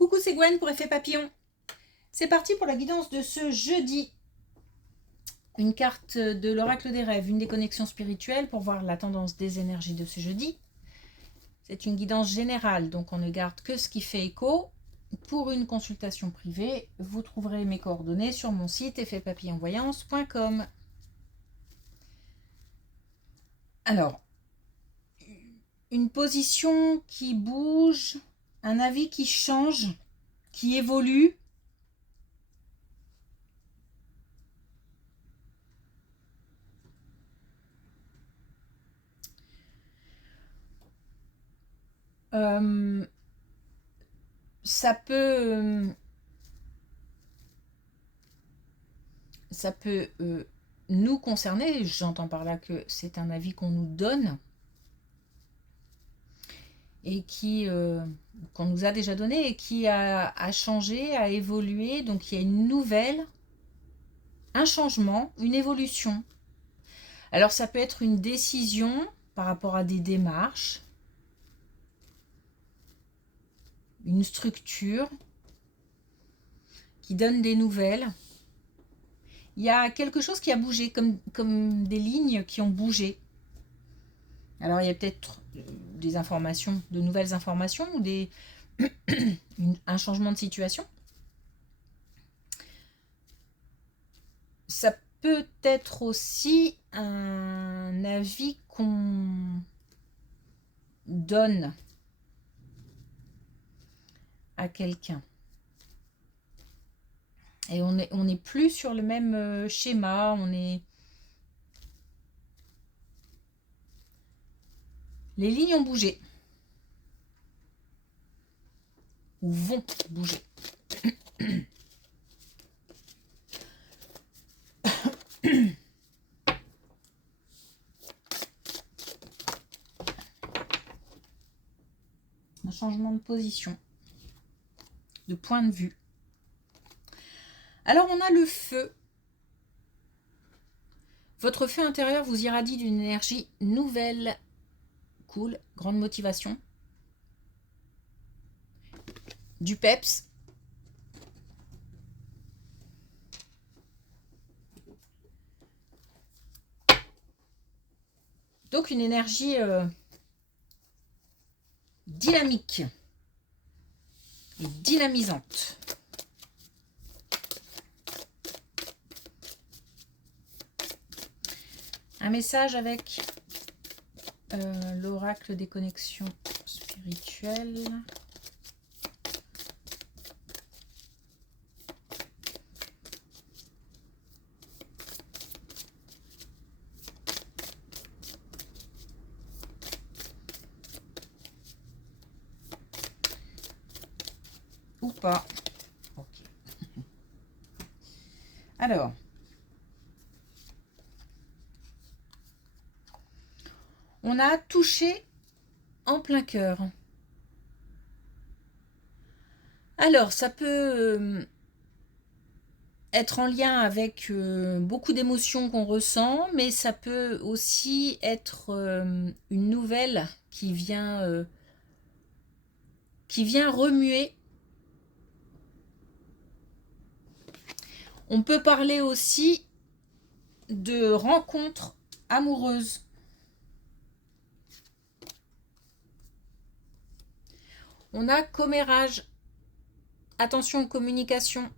Coucou, c'est Gwen pour Effet Papillon. C'est parti pour la guidance de ce jeudi. Une carte de l'oracle des rêves, une des connexions spirituelles pour voir la tendance des énergies de ce jeudi. C'est une guidance générale, donc on ne garde que ce qui fait écho. Pour une consultation privée, vous trouverez mes coordonnées sur mon site effetpapillonvoyance.com. Alors, une position qui bouge, un avis qui change, qui évolue. Ça peut nous concerner. J'entends par là que c'est un avis qu'on nous donne et qu'on nous a déjà donné et qui a changé, a évolué. Donc il y a une nouvelle, un changement, une évolution. Alors ça peut être une décision par rapport à des démarches, une structure qui donne des nouvelles. Il y a quelque chose qui a bougé, comme des lignes qui ont bougé. Alors il y a peut-être des informations, de nouvelles informations ou un changement de situation. Ça peut être aussi un avis qu'on donne à quelqu'un. Et on n'est plus sur le même schéma, les lignes ont bougé. Ou vont bouger. Un changement de position, de point de vue. Alors on a le feu. Votre feu intérieur vous irradie d'une énergie nouvelle, cool, grande motivation, du peps. Donc une énergie dynamique et dynamisante. Un message avec l'oracle des connexions spirituelles. Ou pas. Ok. Alors, on a touché en plein cœur. Alors, ça peut être en lien avec beaucoup d'émotions qu'on ressent, mais ça peut aussi être une nouvelle qui vient remuer. On peut parler aussi de rencontres amoureuses. On a commérage. Attention, communication.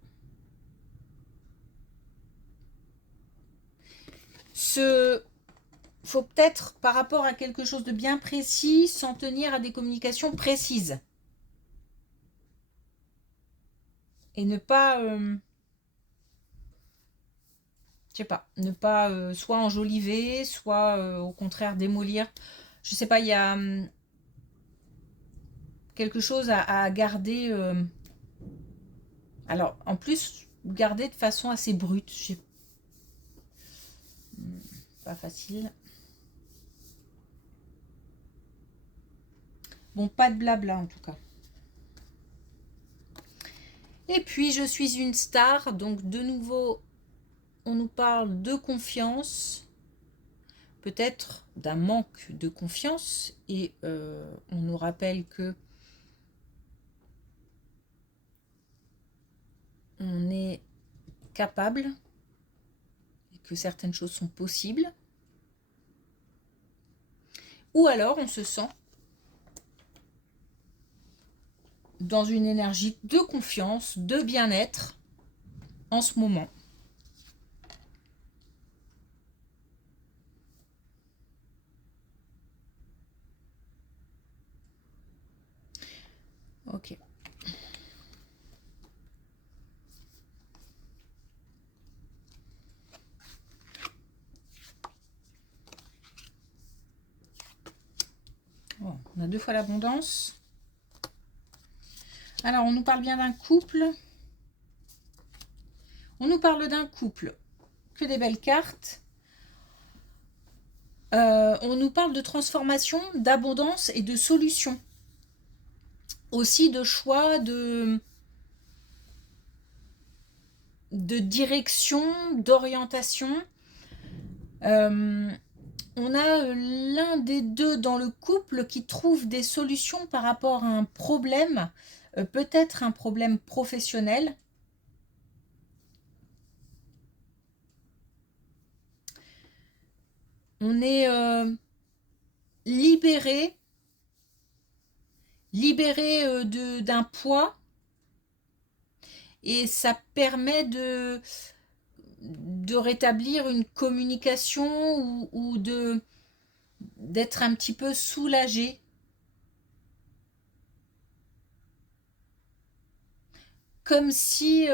Faut peut-être, par rapport à quelque chose de bien précis, s'en tenir à des communications précises. Et ne pas... je sais pas, ne pas soit enjoliver, soit au contraire démolir. Je sais pas, il y a quelque chose à garder. Alors, en plus, garder de façon assez brute. Pas facile. Bon, pas de blabla en tout cas. Et puis, je suis une star, donc de nouveau, on nous parle de confiance, peut-être d'un manque de confiance, et on nous rappelle que capable et que certaines choses sont possibles. Ou alors on se sent dans une énergie de confiance, de bien-être en ce moment. Ok. Oh, on a 2 fois l'abondance. Alors, on nous parle bien d'un couple. On nous parle d'un couple. Que des belles cartes. On nous parle de transformation, d'abondance et de solution. Aussi de choix, de direction, d'orientation. On a l'un des deux dans le couple qui trouve des solutions par rapport à un problème, peut-être un problème professionnel. On est libéré d'un poids, et ça permet de rétablir une communication ou d'être un petit peu soulagé. Comme si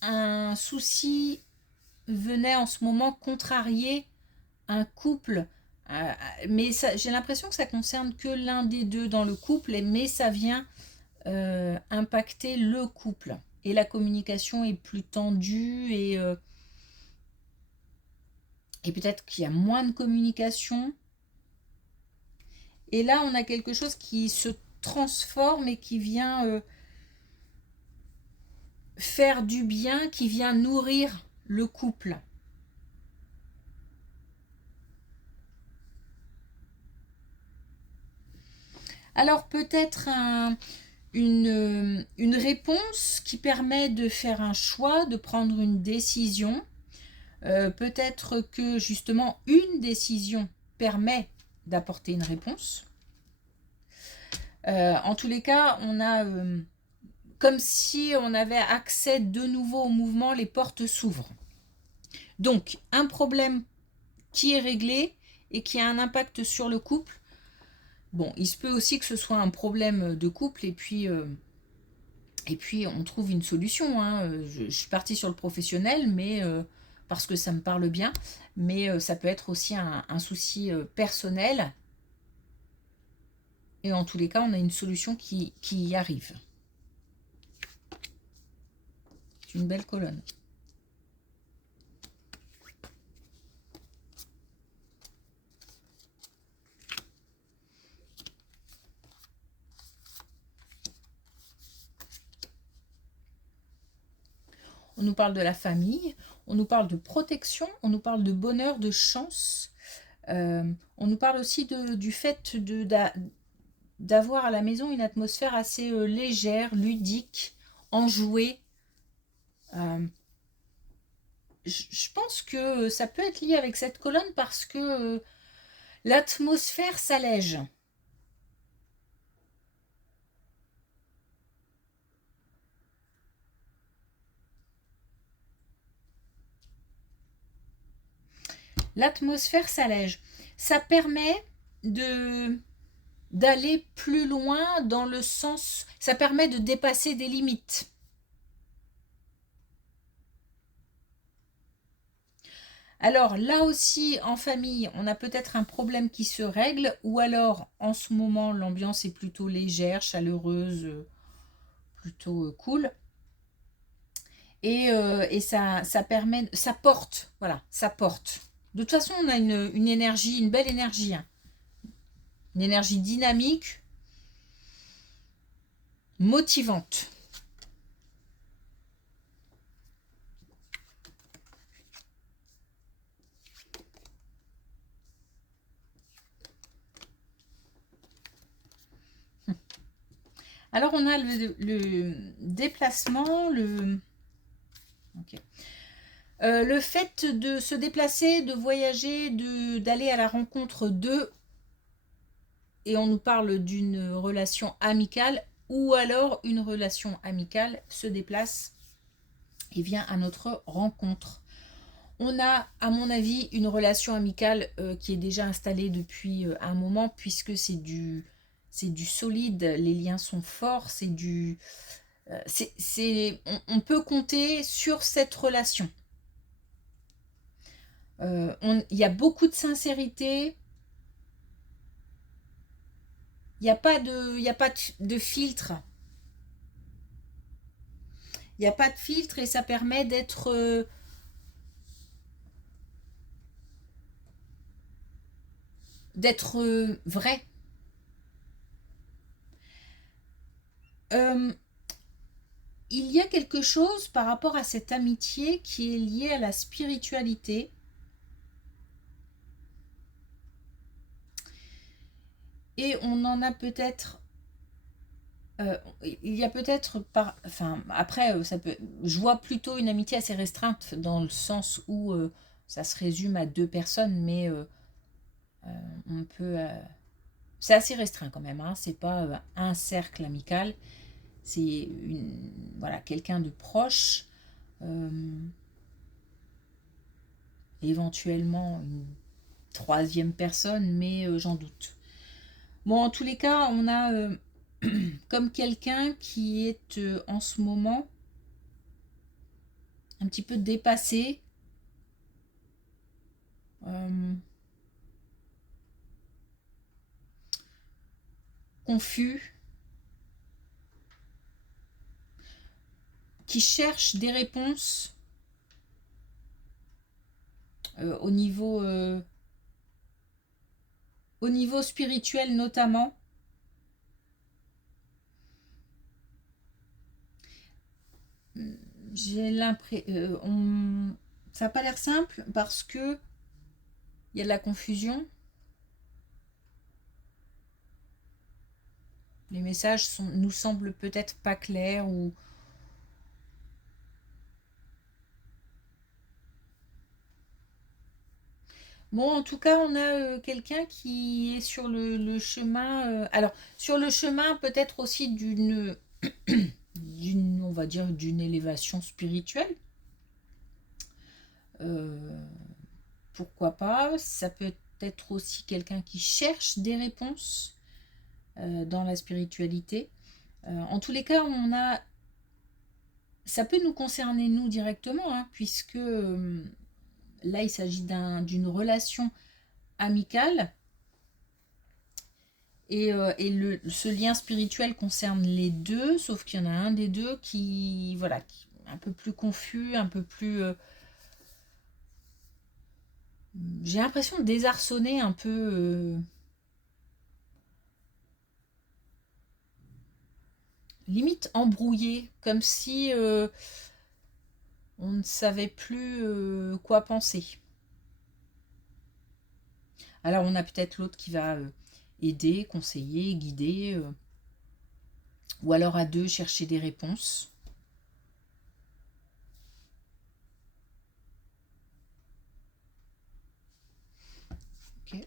un souci venait en ce moment contrarier un couple. Mais j'ai l'impression que ça concerne que l'un des deux dans le couple, mais ça vient impacter le couple. Et la communication est plus tendue et peut-être qu'il y a moins de communication. Et là, on a quelque chose qui se transforme et qui vient faire du bien, qui vient nourrir le couple. Alors peut-être une réponse qui permet de faire un choix, de prendre une décision. Peut-être que justement une décision permet d'apporter une réponse. En tous les cas, on a comme si on avait accès de nouveau au mouvement, les portes s'ouvrent. Donc, un problème qui est réglé et qui a un impact sur le couple. Bon, il se peut aussi que ce soit un problème de couple et puis on trouve une solution. Hein. Je suis partie sur le professionnel, mais parce que ça me parle bien, mais ça peut être aussi un souci personnel. Et en tous les cas, on a une solution qui y arrive. C'est une belle colonne. On nous parle de la famille, on nous parle de protection, on nous parle de bonheur, de chance. On nous parle aussi du fait d'avoir à la maison une atmosphère assez légère, ludique, enjouée. Je pense que ça peut être lié avec cette colonne parce que l'atmosphère s'allège. L'atmosphère s'allège. Ça permet d'aller plus loin dans le sens, ça permet de dépasser des limites. Alors là aussi, en famille, on a peut-être un problème qui se règle, ou alors en ce moment, l'ambiance est plutôt légère, chaleureuse, plutôt cool. Et ça permet, ça porte, voilà, ça porte. De toute façon, on a une énergie, une belle énergie, hein. Une énergie dynamique, motivante. Alors, on a le déplacement, okay. Le fait de se déplacer, de voyager, d'aller à la rencontre d'eux, et on nous parle d'une relation amicale, ou alors une relation amicale se déplace et vient à notre rencontre. On a, à mon avis, une relation amicale qui est déjà installée depuis un moment, puisque c'est du solide, les liens sont forts, c'est du... on peut compter sur cette relation. Il y a beaucoup de sincérité, il n'y a pas de filtre. Il n'y a pas de filtre et ça permet d'être vrai. Euh, il y a quelque chose par rapport à cette amitié qui est lié à la spiritualité. Et on en a peut-être... il y a peut-être par... Enfin, après, ça peut... Je vois plutôt une amitié assez restreinte dans le sens où ça se résume à 2 personnes, mais on peut... c'est assez restreint quand même, hein. C'est pas un cercle amical. C'est voilà, quelqu'un de proche, euh, éventuellement une 3e personne, mais j'en doute. Bon, en tous les cas, on a comme quelqu'un qui est en ce moment un petit peu dépassé, euh, confus, qui cherche des réponses euh, au niveau, euh, au niveau spirituel notamment. J'ai l'impression, ça n'a pas l'air simple parce que il y a de la confusion. Les messages nous semblent peut-être pas clairs ou bon, en tout cas, on a quelqu'un qui est sur le chemin. Alors, sur le chemin peut-être aussi on va dire, d'une élévation spirituelle. Euh, Pourquoi pas? Ça peut être aussi quelqu'un qui cherche des réponses dans la spiritualité. En tous les cas, ça peut nous concerner nous directement, hein, puisque là, il s'agit d'une relation amicale. Ce lien spirituel concerne les deux, sauf qu'il y en a un des deux voilà, qui est un peu plus confus, un peu plus... j'ai l'impression désarçonné, un peu... limite embrouillé, comme si on ne savait plus quoi penser. Alors on a peut-être l'autre qui va aider, conseiller, guider, ou alors à deux chercher des réponses. Ok.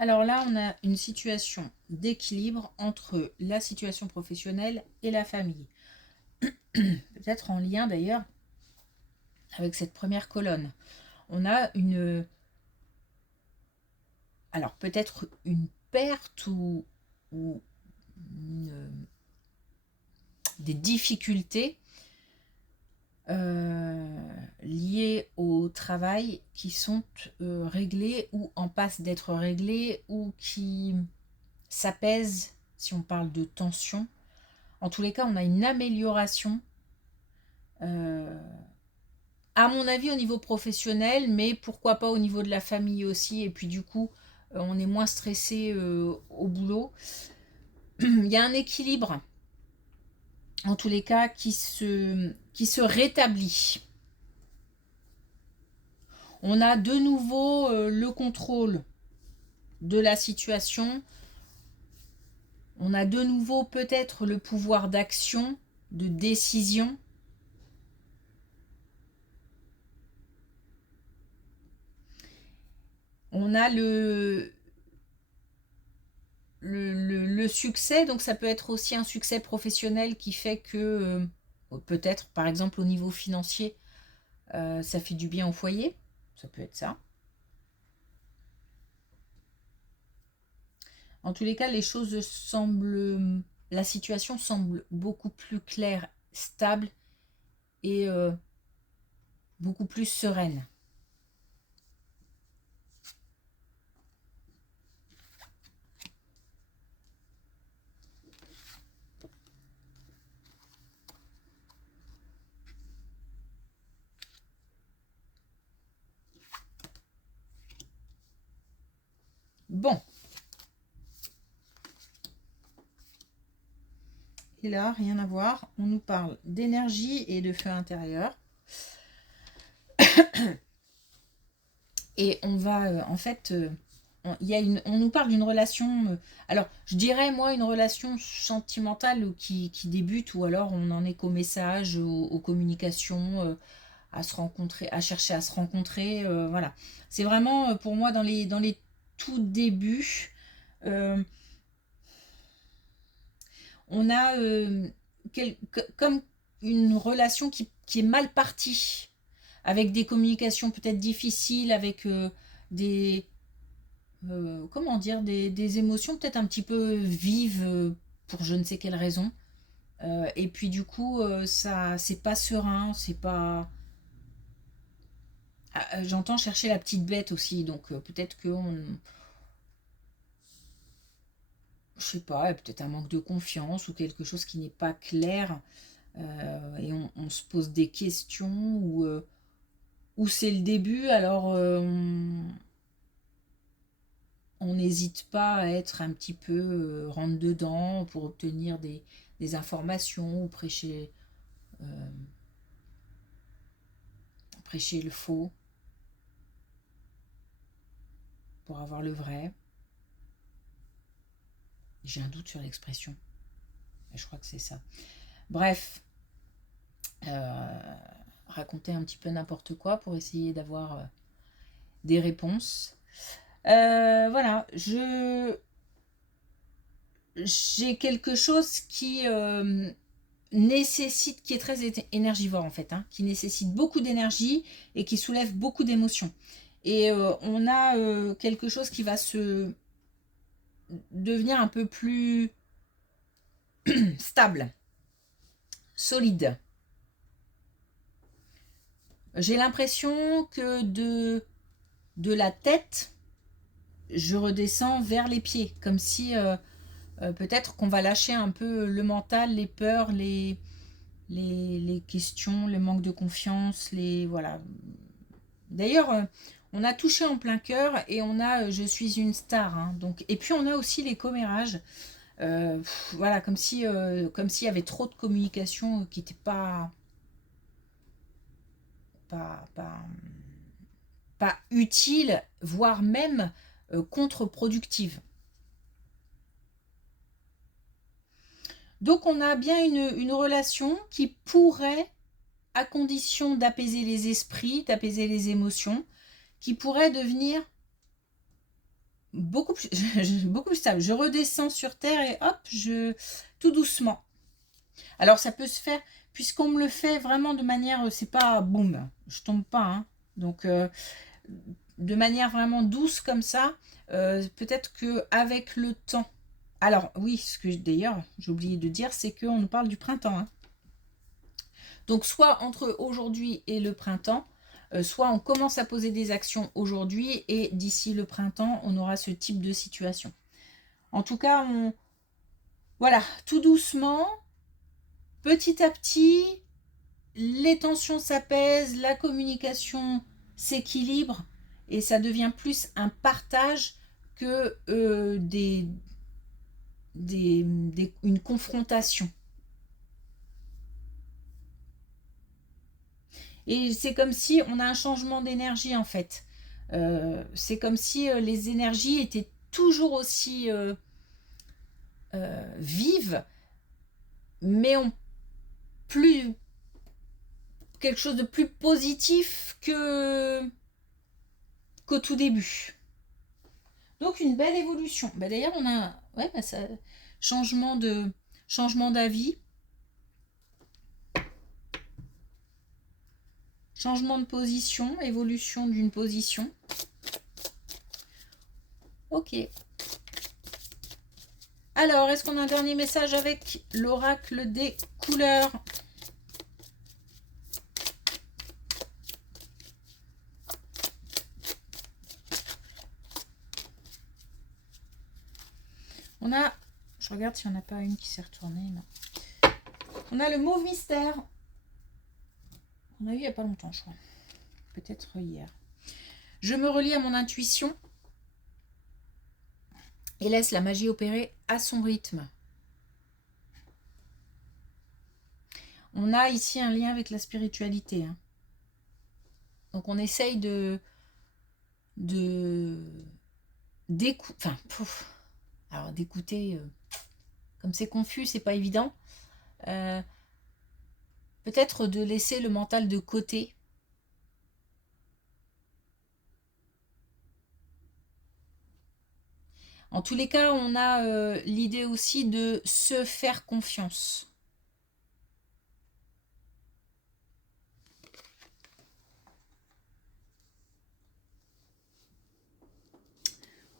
Alors là, on a une situation d'équilibre entre la situation professionnelle et la famille. Peut-être en lien d'ailleurs avec cette première colonne. On a alors peut-être une perte ou des difficultés liées au travail qui sont réglées ou en passe d'être réglées ou qui s'apaisent si on parle de tension. En tous les cas, on a une amélioration, euh, à mon avis, au niveau professionnel, mais pourquoi pas au niveau de la famille aussi. Et puis du coup, on est moins stressé au boulot. Il y a un équilibre, en tous les cas, qui se rétablit. On a de nouveau le contrôle de la situation. On a de nouveau peut-être le pouvoir d'action, de décision. On a le succès, donc ça peut être aussi un succès professionnel qui fait que peut-être par exemple au niveau financier, ça fait du bien au foyer, ça peut être ça. En tous les cas, les choses semblent, la situation semble beaucoup plus claire, stable et beaucoup plus sereine. Bon. Et là, rien à voir. On nous parle d'énergie et de feu intérieur. Et on va, en fait, on nous parle d'une relation, alors je dirais moi une relation sentimentale qui débute, ou alors on en est qu'au message, aux communications, à se rencontrer, à chercher à se rencontrer, voilà. C'est vraiment pour moi dans les tout débuts, euh, on a comme une relation qui est mal partie, avec des communications peut-être difficiles, avec des comment dire, des émotions peut-être un petit peu vives pour je ne sais quelle raison. Et puis du coup, ça, c'est pas serein, c'est pas. Ah, j'entends chercher la petite bête aussi, donc peut-être que je sais pas, peut-être un manque de confiance ou quelque chose qui n'est pas clair, et on se pose des questions, ou c'est le début, alors on n'hésite pas à être un petit peu rentre dedans pour obtenir des informations, ou euh, prêcher le faux pour avoir le vrai. J'ai un doute sur l'expression, mais je crois que c'est ça. Bref, raconter un petit peu n'importe quoi pour essayer d'avoir des réponses. Voilà, j'ai quelque chose qui nécessite, qui est très énergivore en fait, hein, qui nécessite beaucoup d'énergie et qui soulève beaucoup d'émotions. Et on a quelque chose qui va se devenir un peu plus stable, solide. J'ai l'impression que de la tête, je redescends vers les pieds, comme si peut-être qu'on va lâcher un peu le mental, les peurs, les questions, le manque de confiance, voilà. D'ailleurs, on a touché en plein cœur et on a je suis une star, hein, donc, et puis on a aussi les commérages. Voilà, comme si comme s'il y avait trop de communication qui n'était pas, pas, pas utile, voire même contre-productive. Donc on a bien une relation qui pourrait, à condition d'apaiser les esprits, d'apaiser les émotions, qui pourrait devenir beaucoup plus, beaucoup plus stable. Je redescends sur Terre et hop, tout doucement. Alors ça peut se faire, puisqu'on me le fait vraiment de manière, c'est pas boum, je tombe pas, hein. Donc de manière vraiment douce comme ça, peut-être que avec le temps. Alors oui, ce que d'ailleurs j'ai oublié de dire, c'est qu'on nous parle du printemps, hein. Donc soit entre aujourd'hui et le printemps, soit on commence à poser des actions aujourd'hui et d'ici le printemps, on aura ce type de situation. En tout cas, voilà, tout doucement, petit à petit, les tensions s'apaisent, la communication s'équilibre et ça devient plus un partage que une confrontation. Et c'est comme si on a un changement d'énergie en fait. C'est comme si les énergies étaient toujours aussi vives, mais ont plus quelque chose de plus positif qu'au tout début. Donc une belle évolution. Bah, d'ailleurs, on a ça, changement d'avis, changement de position, évolution d'une position. Ok. Alors, est-ce qu'on a un dernier message avec l'oracle des couleurs? On a, je regarde s'il n'y en a pas une qui s'est retournée. Non. On a le mauve mystère. On a eu il n'y a pas longtemps, je crois. Peut-être hier. Je me relie à mon intuition et laisse la magie opérer à son rythme. On a ici un lien avec la spiritualité. Hein. Donc on essaye d'écouter, comme c'est confus, c'est pas évident. Peut-être de laisser le mental de côté. En tous les cas, on a l'idée aussi de se faire confiance.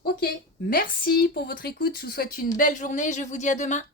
Ok, merci pour votre écoute. Je vous souhaite une belle journée. Je vous dis à demain.